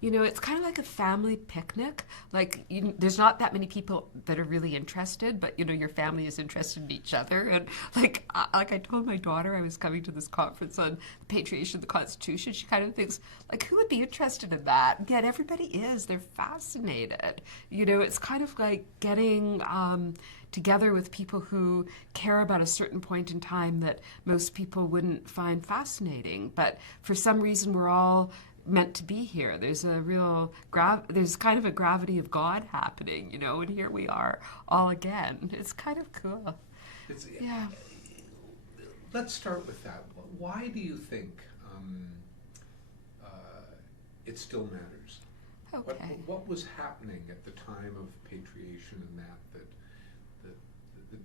It's kind of like a family picnic. Like, there's not that many people that are really interested, but your family is interested in each other. And like I told my daughter I was coming to this conference on the patriation of the Constitution. She kind of thinks, like, who would be interested in that? Yet everybody is. They're fascinated. It's kind of like getting together with people who care about a certain point in time that most people wouldn't find fascinating. But for some reason, we're all meant to be here. There's a real there's kind of a gravity of God happening, and here we are all again. It's kind of cool. Yeah. Let's start with that. Why do you think it still matters? Okay. What was happening at the time of patriation and that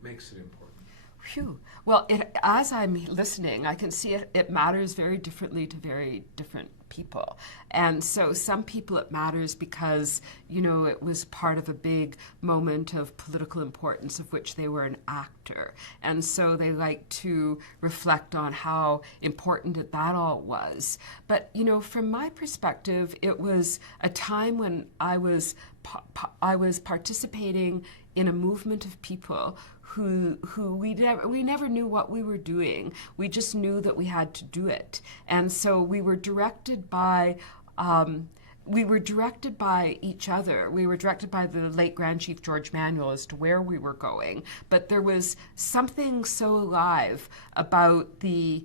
makes it important? Phew. Well, as I'm listening, I can see it matters very differently to very different people. And so some people it matters because, it was part of a big moment of political importance of which they were an actor. And so they like to reflect on how important that all was. But, from my perspective, it was a time when I was participating in a movement of people who we never knew what we were doing. We just knew that we had to do it. And so we were directed by each other. We were directed by the late Grand Chief George Manuel as to where we were going. But there was something so alive about the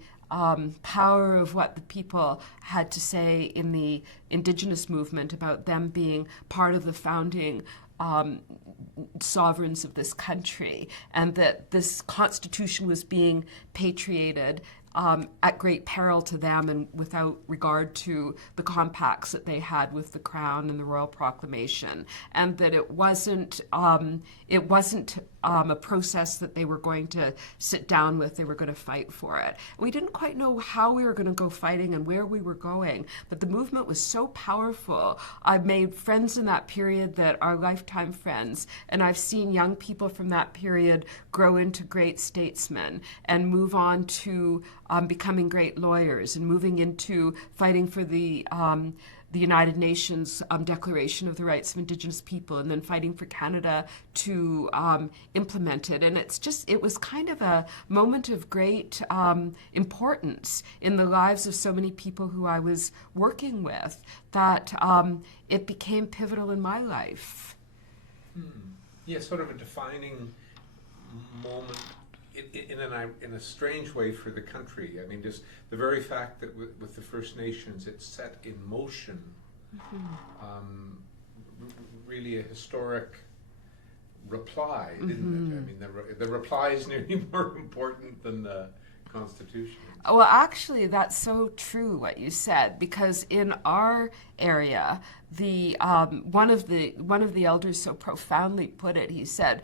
power of what the people had to say in the Indigenous movement about them being part of the founding sovereigns of this country, and that this Constitution was being patriated at great peril to them and without regard to the compacts that they had with the Crown and the Royal Proclamation, and that it wasn't a process that they were going to sit down with. They were going to fight for it. We didn't quite know how we were going to go fighting and where we were going, but the movement was so powerful. I made friends in that period that are lifetime friends, and I've seen young people from that period grow into great statesmen and move on to becoming great lawyers and moving into fighting for the United Nations Declaration of the Rights of Indigenous People, and then fighting for Canada to implement it. And it was kind of a moment of great importance in the lives of so many people who I was working with that it became pivotal in my life. Yeah, sort of a defining moment in a strange way for the country. I mean, just the very fact that with the First Nations it set in motion really a historic reply, didn't it? I mean, the reply is nearly more important than the Constitution. Well, actually, that's so true what you said, because in our area, one of the elders so profoundly put it. He said,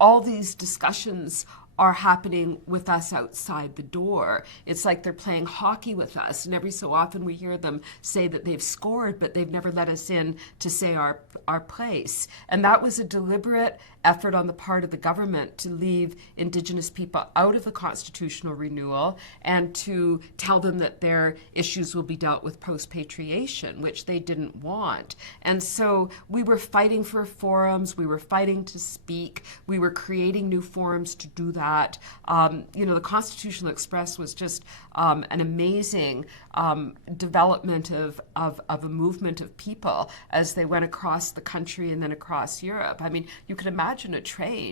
all these discussions are happening with us outside the door. It's like they're playing hockey with us, and every so often we hear them say that they've scored, but they've never let us in to say our place. And that was a deliberate effort on the part of the government to leave Indigenous people out of the constitutional renewal and to tell them that their issues will be dealt with post-patriation, which they didn't want. And so we were fighting for forums, we were fighting to speak, we were creating new forums to do that. The Constitutional Express was just an amazing development of a movement of people as they went across the country and then across Europe. I mean, you could imagine a train,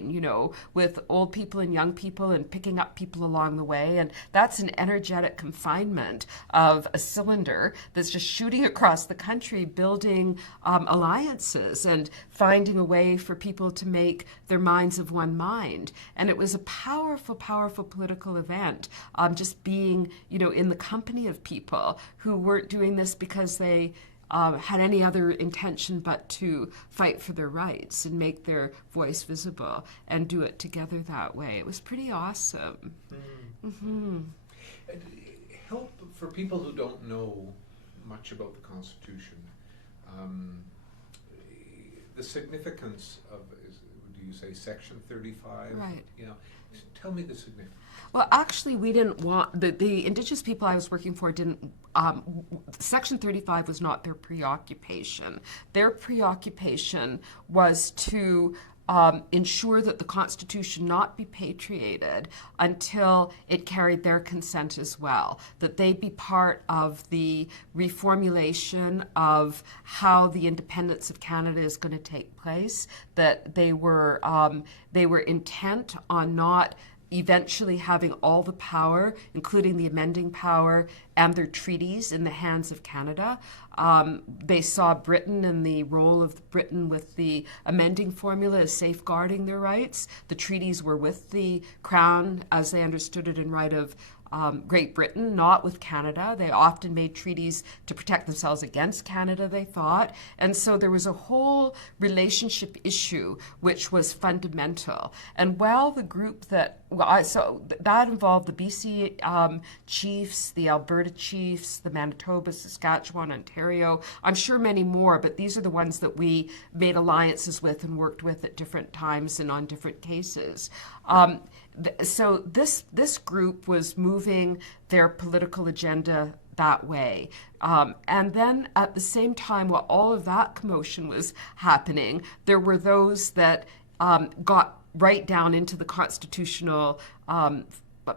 with old people and young people and picking up people along the way, and that's an energetic confinement of a cylinder that's just shooting across the country, building alliances and finding a way for people to make their minds of one mind. And it was a powerful, powerful political event, just being, in the company of people who weren't doing this because they had any other intention but to fight for their rights and make their voice visible and do it together that way. It was pretty awesome. Help for people who don't know much about the Constitution. The significance of, do you say, Section 35? Right. You know, tell me the significance. Well, actually, we didn't want, the Indigenous people I was working for didn't, Section 35 was not their preoccupation. Their preoccupation was to ensure that the Constitution not be patriated until it carried their consent as well, that they be part of the reformulation of how the independence of Canada is going to take place, that they were intent on not eventually having all the power, including the amending power and their treaties, in the hands of Canada. They saw Britain and the role of Britain with the amending formula as safeguarding their rights. The treaties were with the Crown, as they understood it, in right of Great Britain, not with Canada. They often made treaties to protect themselves against Canada, they thought. And so there was a whole relationship issue which was fundamental. And while the group that, so that involved the BC chiefs, the Alberta chiefs, the Manitoba, Saskatchewan, Ontario, I'm sure many more, but these are the ones that we made alliances with and worked with at different times and on different cases. So this group was moving their political agenda that way. And then at the same time, while all of that commotion was happening, there were those that got right down into the constitutional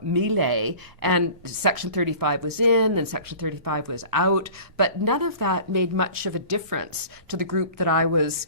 melee, and Section 35 was in and Section 35 was out, but none of that made much of a difference to the group that I was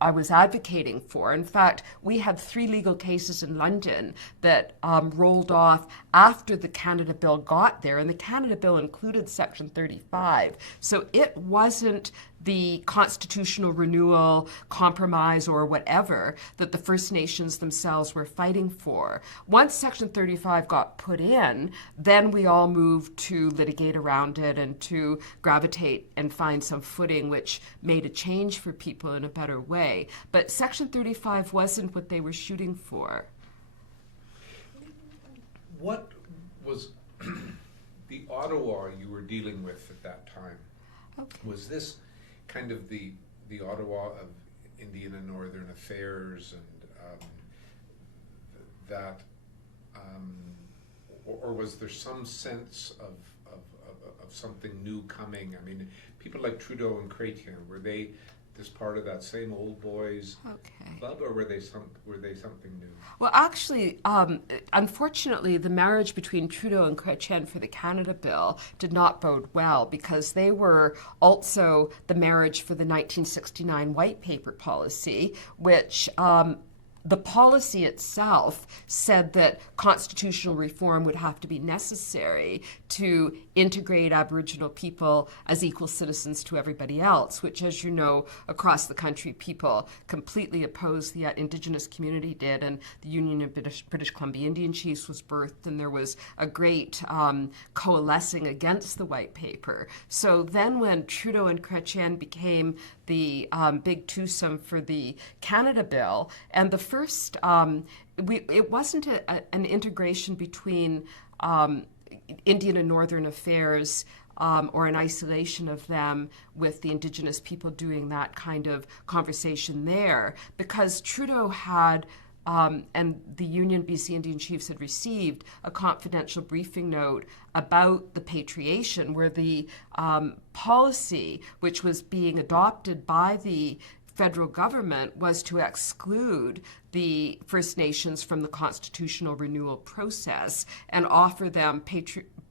advocating for. In fact, we had 3 legal cases in London that rolled off after the Canada Bill got there, and the Canada Bill included Section 35. So it wasn't the constitutional renewal, compromise, or whatever that the First Nations themselves were fighting for. Once Section 35 got put in, then we all moved to litigate around it and to gravitate and find some footing which made a change for people in a better way. But Section 35 wasn't what they were shooting for. What was the Ottawa you were dealing with at that time? Okay. Was this kind of the Ottawa of Indian and Northern Affairs, and or was there some sense of something new coming? I mean, people like Trudeau and Chrétien, were they this part of that same old boys club, or were they something new? Well, actually, unfortunately, the marriage between Trudeau and Chrétien for the Canada Bill did not bode well, because they were also the marriage for the 1969 White Paper policy, which the policy itself said that constitutional reform would have to be necessary to integrate Aboriginal people as equal citizens to everybody else, which, as you know, across the country, people completely opposed. The Indigenous community did, and the Union of British Columbia Indian Chiefs was birthed, and there was a great coalescing against the White Paper. So then when Trudeau and Chrétien became the big twosome for the Canada Bill, and the first, it wasn't an integration between Indian and Northern Affairs or an isolation of them with the Indigenous people doing that kind of conversation there, because Trudeau had and the Union BC Indian Chiefs had received a confidential briefing note about the patriation, where the policy which was being adopted by the federal government was to exclude the First Nations from the constitutional renewal process and offer them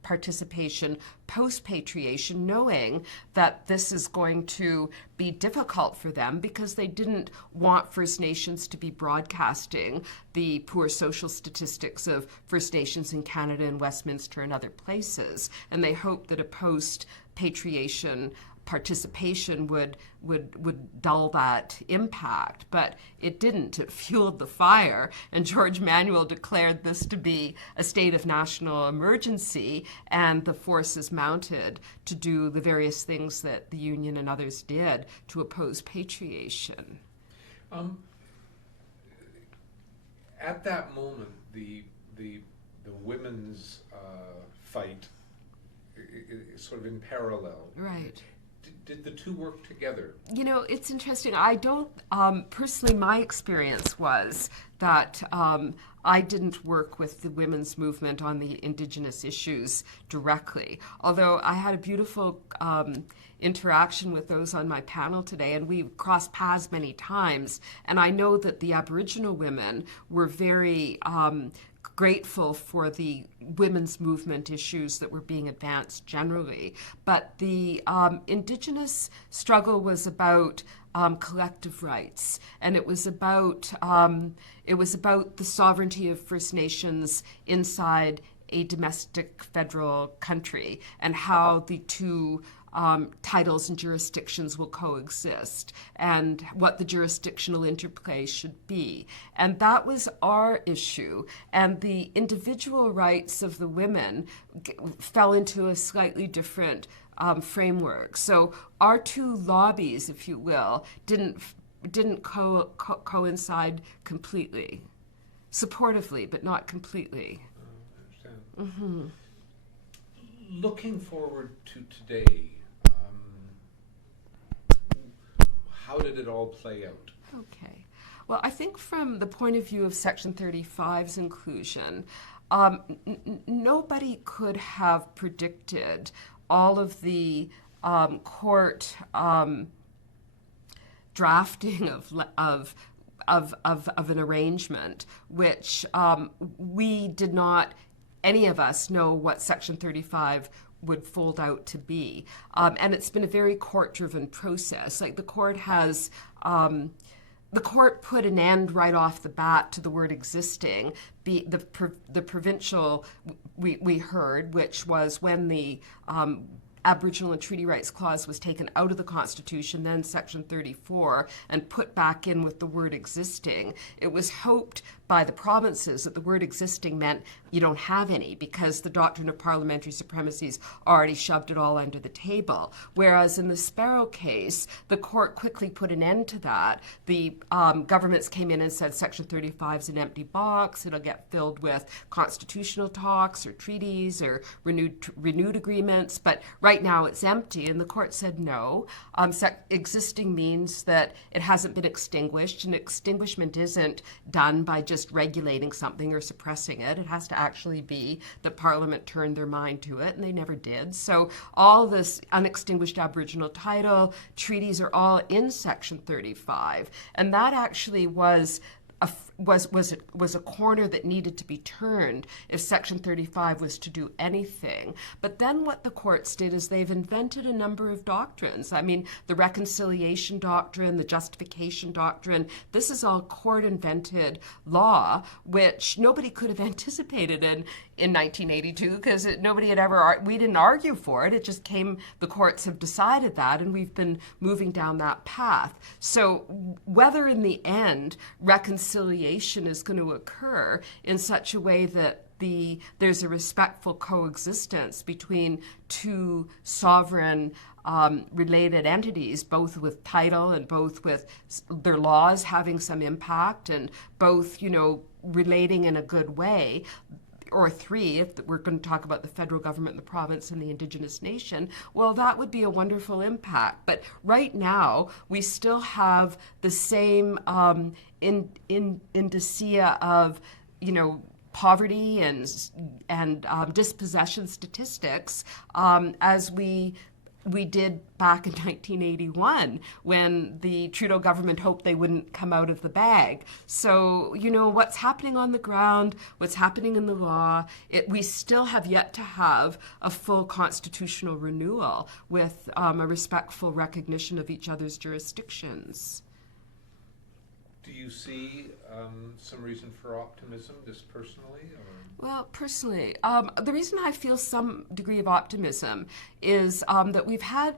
participation post-patriation, knowing that this is going to be difficult for them because they didn't want First Nations to be broadcasting the poor social statistics of First Nations in Canada and Westminster and other places. And they hoped that a post-patriation participation would dull that impact, but it didn't. It fueled the fire, and George Manuel declared this to be a state of national emergency, and the forces mounted to do the various things that the Union and others did to oppose patriation. At that moment, the women's fight is sort of in parallel. Right. did the two work together? You know, it's interesting. I don't, personally, my experience was that I didn't work with the women's movement on the Indigenous issues directly, although I had a beautiful interaction with those on my panel today, and we crossed paths many times. And I know that the Aboriginal women were very grateful for the women's movement issues that were being advanced generally. But the Indigenous struggle was about collective rights, and it was about the sovereignty of First Nations inside a domestic federal country, and how the two titles and jurisdictions will coexist, and what the jurisdictional interplay should be. And that was our issue. And the individual rights of the women fell into a slightly different framework. So our two lobbies, if you will, didn't coincide completely. Supportively, but not completely. I understand. Mm-hmm. Looking forward to today, how did it all play out? Okay. Well, I think from the point of view of Section 35's inclusion, nobody could have predicted all of the court drafting of an arrangement, which we did not, any of us, know what Section 35 would fold out to be. And it's been a very court-driven process. Like the court put an end right off the bat to the word existing. The provincial, we heard, which was when the Aboriginal and Treaty Rights Clause was taken out of the Constitution, then Section 34, and put back in with the word existing. It was hoped by the provinces that the word existing meant you don't have any, because the doctrine of parliamentary supremacy's already shoved it all under the table. Whereas in the Sparrow case, the court quickly put an end to that. The governments came in and said Section 35 is an empty box. It'll get filled with constitutional talks or treaties or renewed agreements. But right now it's empty, and the court said no. Existing means that it hasn't been extinguished, and extinguishment isn't done by just regulating something or suppressing it. It has to actually be that Parliament turned their mind to it, and they never did. So all this unextinguished Aboriginal title, treaties are all in Section 35, and that actually was a corner that needed to be turned if Section 35 was to do anything. But then what the courts did is they've invented a number of doctrines. I mean, the reconciliation doctrine, the justification doctrine, this is all court-invented law, which nobody could have anticipated in 1982, because nobody had ever, we didn't argue for it. It just came, the courts have decided that, and we've been moving down that path. So whether in the end reconciliation is going to occur in such a way that there's a respectful coexistence between two sovereign related entities, both with title and both with their laws having some impact, and both, relating in a good way, or three, if we're going to talk about the federal government, the province, and the Indigenous nation, well, that would be a wonderful impact. But right now, we still have the same indicia of, poverty and dispossession statistics as we did back in 1981 when the Trudeau government hoped they wouldn't come out of the bag. So, what's happening on the ground, what's happening in the law, we still have yet to have a full constitutional renewal with a respectful recognition of each other's jurisdictions. Do you see some reason for optimism, just personally? Or? Well, personally, the reason I feel some degree of optimism is that we've had,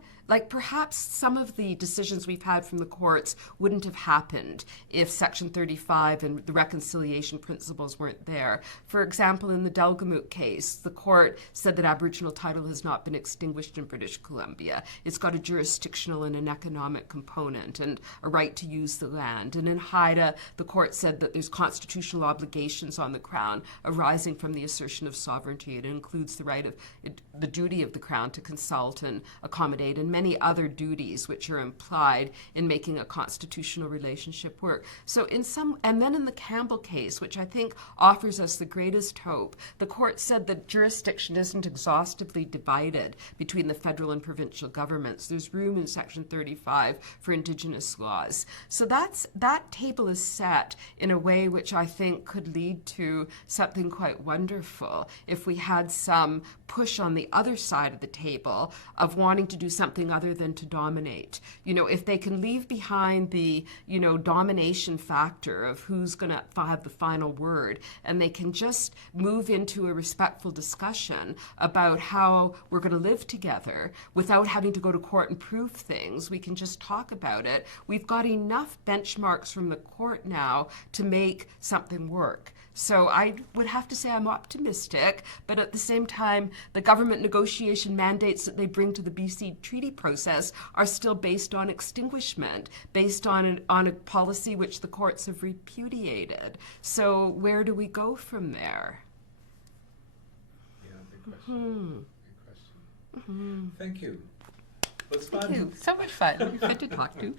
perhaps some of the decisions we've had from the courts wouldn't have happened if Section 35 and the reconciliation principles weren't there. For example, in the Delgamuukw case, the court said that Aboriginal title has not been extinguished in British Columbia. It's got a jurisdictional and an economic component and a right to use the land. And in Haida, the court said that there's constitutional obligations on the Crown arising from the assertion of sovereignty. It includes the duty of the Crown to consult and accommodate, and many other duties which are implied in making a constitutional relationship work. So and then in the Campbell case, which I think offers us the greatest hope, the court said that jurisdiction isn't exhaustively divided between the federal and provincial governments. There's room in Section 35 for Indigenous laws. So that table is set in a way which I think could lead to something quite wonderful if we had some push on the other side of the table of wanting to do something other than to dominate. If they can leave behind the, domination factor of who's going to have the final word, and they can just move into a respectful discussion about how we're going to live together without having to go to court and prove things. We can just talk about it. We've got enough benchmarks from the court now to make something work. So I would have to say I'm optimistic, but at the same time, the government negotiation mandates that they bring to the BC treaty process are still based on extinguishment, based on a policy which the courts have repudiated. So where do we go from there? Yeah, big question. Big question. Thank you. Let's Thank you. So much fun. Good to talk to.